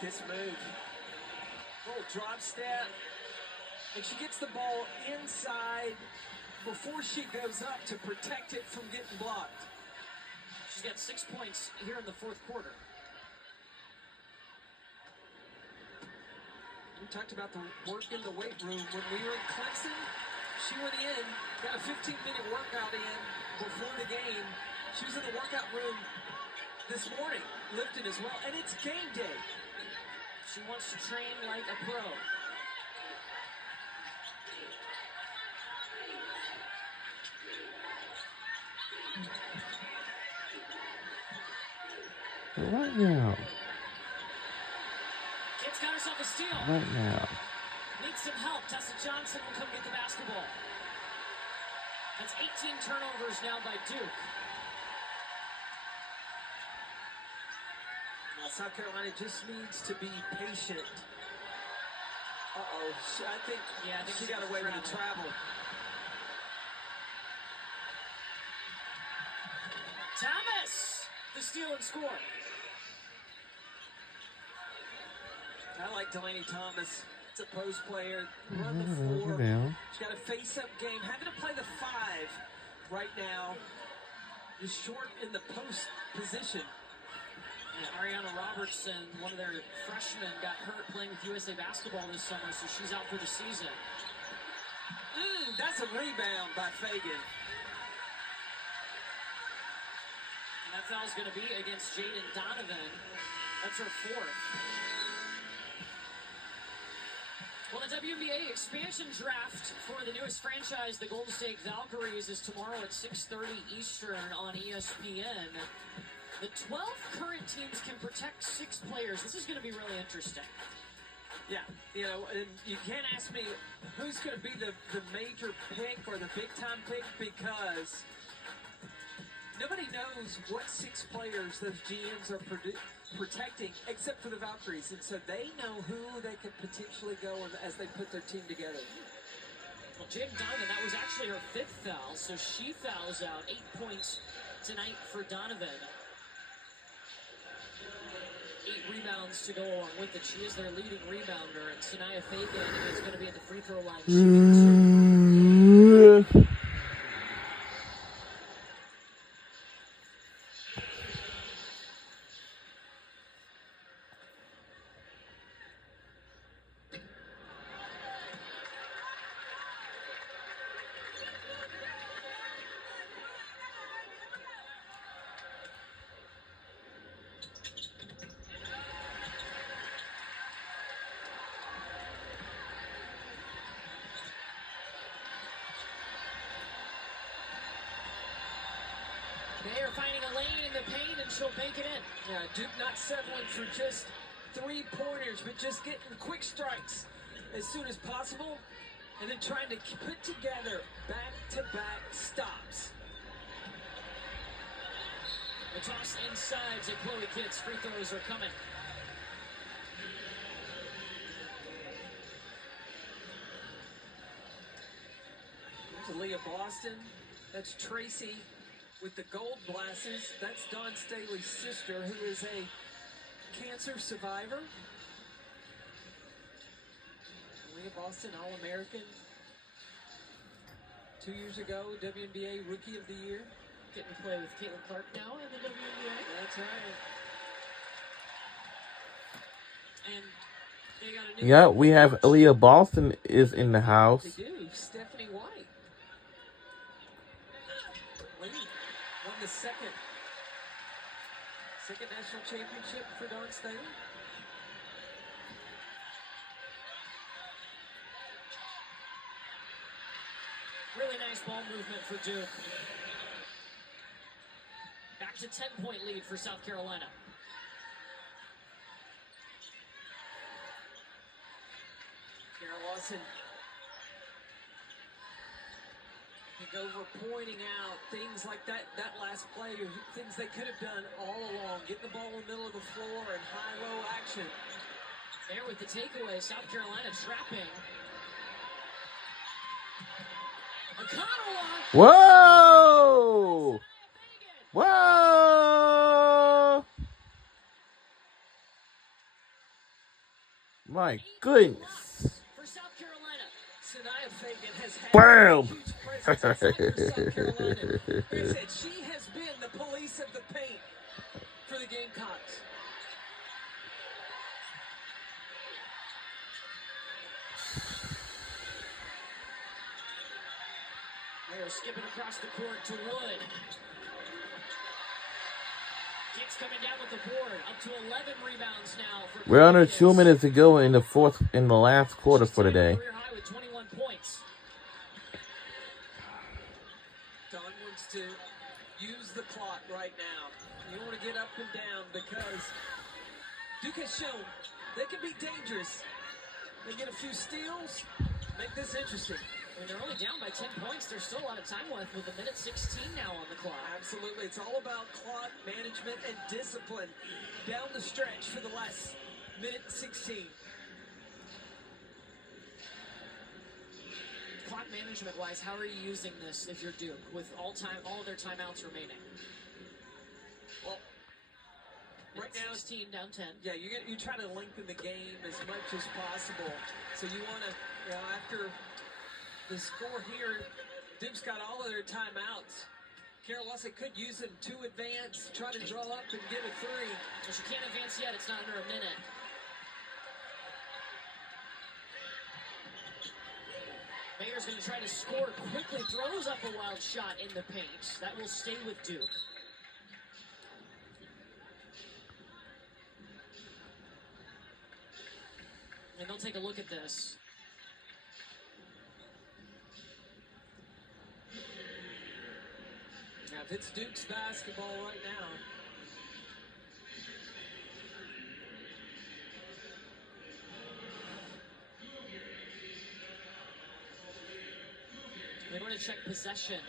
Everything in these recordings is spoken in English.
this move. Little drop step. And she gets the ball inside before she goes up to protect it from getting blocked. She's got 6 points here in the fourth quarter. We talked about the work in the weight room. When we were in Clemson, she went in, got a 15-minute workout in before the game. She was in the workout room this morning, lifting as well, and it's game day. She wants to train like a pro. Right now. Kid's got herself a steal. Right now. Needs some help. Tessa Johnson will come get the basketball. That's 18 turnovers now by Duke. Now, South Carolina just needs to be patient. Uh-oh. I think she got away with the travel. Thomas! The steal and score. I like Delaney Thomas. It's a post player. Run the floor. She's got a face-up game. Having to play the 5 right now is short in the post position. Yeah, Ariana Robertson, one of their freshmen, got hurt playing with USA Basketball this summer, so she's out for the season. That's a rebound by Fagan. And that foul's going to be against Jaden Donovan. That's her 4th. Well, the WNBA expansion draft for the newest franchise, the Golden State Valkyries, is tomorrow at 6:30 Eastern on ESPN. The 12 current teams can protect 6 players. This is going to be really interesting. Yeah, and you can't ask me who's going to be the major pick or the big-time pick because nobody knows what 6 players those GMs are protecting except for the Valkyries. And so they know who they could potentially go as they put their team together. Well, Jaden Donovan, that was actually her 5th foul, so she fouls out. 8 points tonight for Donovan. 8 rebounds to go along with it. She is their leading rebounder, and Sanaya Fagan is going to be at the free throw line. They are finding a lane in the paint, and she'll make it in. Yeah, Duke not settling for just 3-pointers, but just getting quick strikes as soon as possible, and then trying to put together back-to-back stops. The toss inside to Chloe Kitts. Free throws are coming. There's Aaliyah Boston. That's Tracy with the gold glasses. That's Dawn Staley's sister, who is a cancer survivor. Aaliyah Boston, All-American. 2 years ago, WNBA Rookie of the Year. Getting to play with Caitlin Clark now in the WNBA. That's right. And they got a new... Yeah, we have Aaliyah Boston is in the house. They do. Stephanie White. Won the second national championship for Dawn Staley. Really nice ball movement for Duke. Back to 10-point lead for South Carolina. Kara Lawson. Over pointing out things like that last play, things they could have done all along, getting the ball in the middle of the floor and high-low action. There with the takeaway, South Carolina trapping. Whoa! Whoa! My goodness. For South Carolina. Sanaya Fagan has had Bam! a huge presence inside for South Carolina. Like I said, she has been the police of the paint for the Gamecocks. They're skipping across the court to Wood. Kicks coming down with the board. Up to 11 rebounds now for We're under Columbus. 2 minutes to go in the last quarter for today. Career high with 21 points. Don wants to use the clock right now. You want to get up and down because Duke has shown they can be dangerous. They get a few steals, make this interesting. When they're only down by 10 points, there's still a lot of time left with 1:16 now on the clock. Absolutely. It's all about clock management and discipline down the stretch for the last minute 16. Clock management wise, how are you using this if you're Duke with all their timeouts remaining? Well, right now, 16 down 10. yeah, you try to lengthen the game as much as possible. So you want to, after the score here, Duke's got all of their timeouts. Carol Lussick could use them to advance, try to draw up and get a three. But she can't advance yet. It's not under a minute. Mayer's going to try to score quickly, throws up a wild shot in the paint. That will stay with Duke. And they'll take a look at this. Now, if it's Duke's basketball right now, They want to check possession.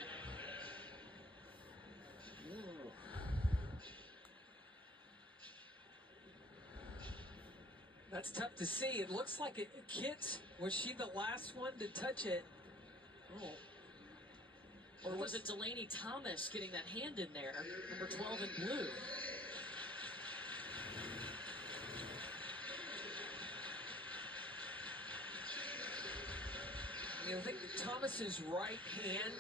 that's tough to see. It looks like Kit, was she the last one to touch it? Oh. Or was it Delaney Thomas getting that hand in there? Number 12 in blue. I think Thomas's right hand,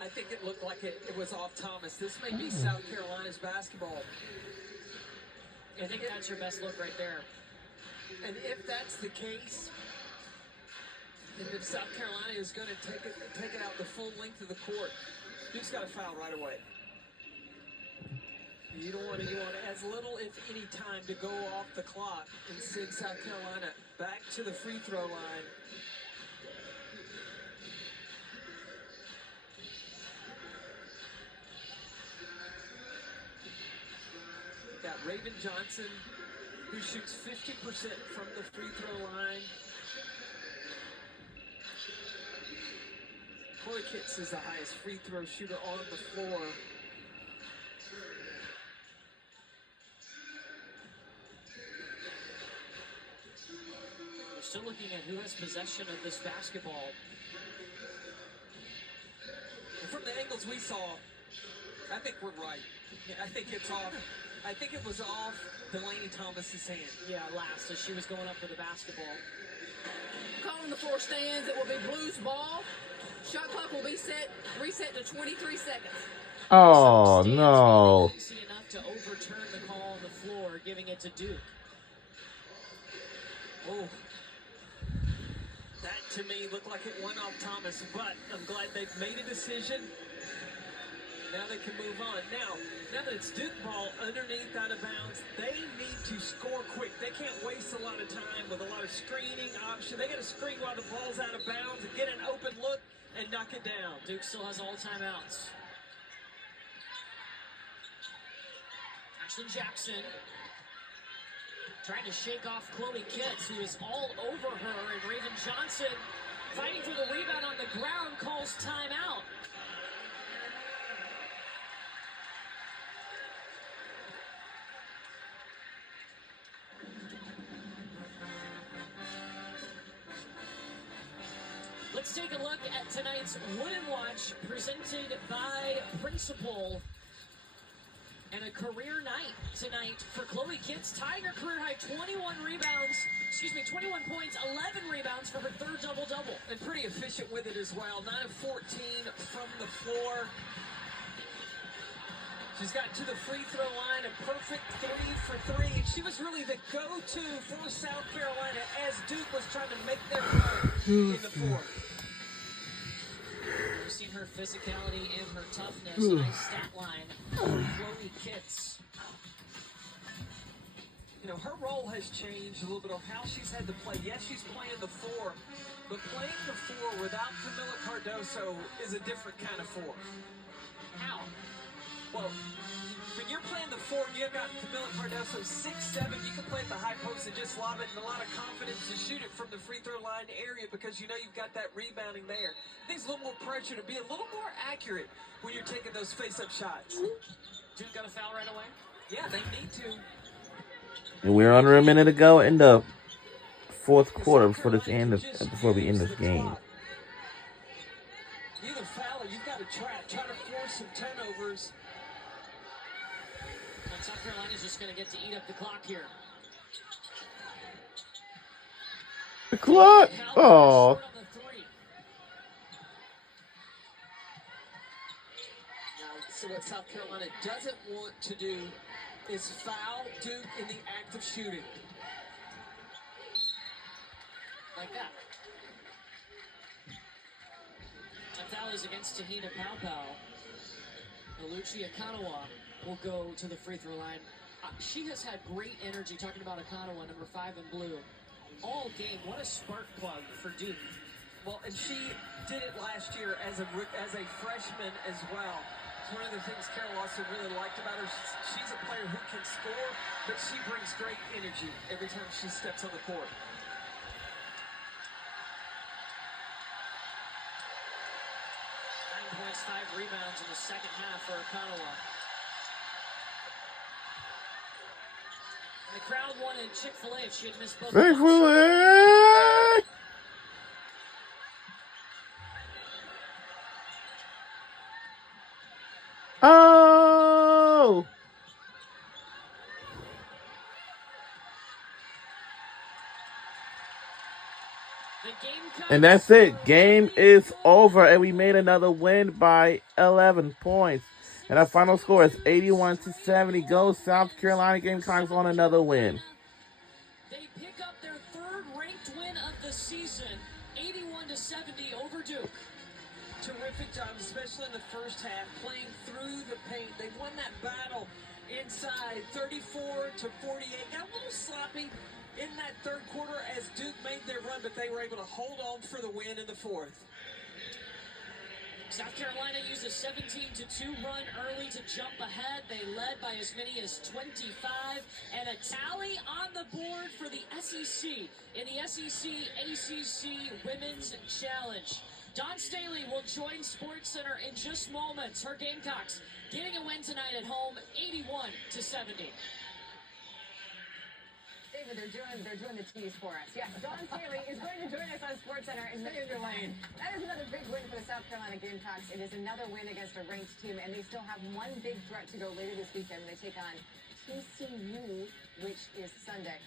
I think it looked like it was off Thomas. This may be South Carolina's basketball. I think that's your best look right there. And if that's the case, and if South Carolina is going to take it out the full length of the court, Duke's got to foul right away. You want as little, if any, time to go off the clock and send South Carolina back to the free throw line. Got Raven Johnson, who shoots 50% from the free throw line. Corey Kitts is the highest free throw shooter on the floor. We're still looking at who has possession of this basketball. And from the angles we saw, I think we're right. I think it's off. I think it was off Delaney Thomas's hand. Yeah, last as she was going up for the basketball. Calling the 4 stands, it will be Blues ball. Shot clock will be reset to 23 seconds. Oh, no. Easy enough to overturn the call on the floor, giving it to Duke. Oh, that to me looked like it went off Thomas, but I'm glad they've made a decision. Now they can move on. Now that it's Duke ball underneath out of bounds, they need to score quick. They can't waste a lot of time with a lot of screening option. They got to screen while the ball's out of bounds and get an open look and knock it down. Duke still has all timeouts. Ashton Jackson trying to shake off Chloe Kitts, who is all over her, and Raven Johnson fighting for the rebound on the ground, calls timeout. Let's take a look at tonight's Wooden Watch presented by Principal. And a career night tonight for Chloe Kitts, tying her career high 21 points, 11 rebounds for her third double-double. And pretty efficient with it as well. 9 of 14 from the floor. She's got to the free throw line, a perfect 3 for 3. And she was really the go-to for South Carolina as Duke was trying to make their run in the fourth. We've seen her physicality and her toughness. Nice stat line. Chloe Kitts. You know, her role has changed a little bit on how she's had to play. Yes, she's playing the 4, but playing the 4 without Camila Cardoso is a different kind of 4. How? Well, when you're playing the 4 and you've got Camila Cardoso 6'7", you can play at the high post and just lob it and a lot of confidence to shoot it from the free throw line area because you know you've got that rebounding there. It needs a little more pressure to be a little more accurate when you're taking those face-up shots. Duke got a foul right away? Yeah, they need to. And we're under a minute to go in the fourth quarter before we end this game. Either foul or you've got to try to force some turnovers. And South Carolina's just going to get to eat up the clock here. The clock! Oh. So what South Carolina doesn't want to do is foul Duke in the act of shooting. Like that. That foul is against Tahina Paopao. Lucia Kanawa will go to the free throw line. She has had great energy, talking about Akanawa, number 5 in blue, all game. What a spark plug for Duke. Well, and she did it last year as a freshman as well. It's one of the things Carol also really liked about her. She's a player who can score, but she brings great energy every time she steps on the court. Points, 5 rebounds in the second half for Akanawa. And the crowd wanted Chick-fil-A if she had missed both. Chick-fil-A! Oh! And that's it. Game is over, and we made another win by 11 points. And our final score is 81-70. Go South Carolina Gamecocks on another win. They pick up their third ranked win of the season, 81-70 over Duke. Terrific job, especially in the first half, playing through the paint. They won that battle inside 34-48. Got a little sloppy in that third quarter as Duke made their run, but they were able to hold on for the win in the fourth. South Carolina used a 17-2 run early to jump ahead. They led by as many as 25, and a tally on the board for the SEC in the SEC ACC Women's Challenge. Dawn Staley will join SportsCenter in just moments. Her Gamecocks getting a win tonight at home, 81-70. David, they're doing the tease for us. Yes, Dawn Staley is going to join us on SportsCenter in the lane. That is another big win for the South Carolina Gamecocks. It is another win against a ranked team, and they still have one big threat to go later this weekend when they take on TCU, which is Sunday.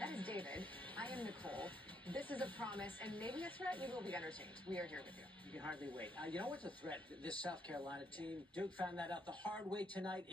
That is David. I am Nicole. This is a promise, and maybe a threat. You will be entertained. We are here with you. You can hardly wait. You know what's a threat? This South Carolina team. Duke found that out the hard way tonight in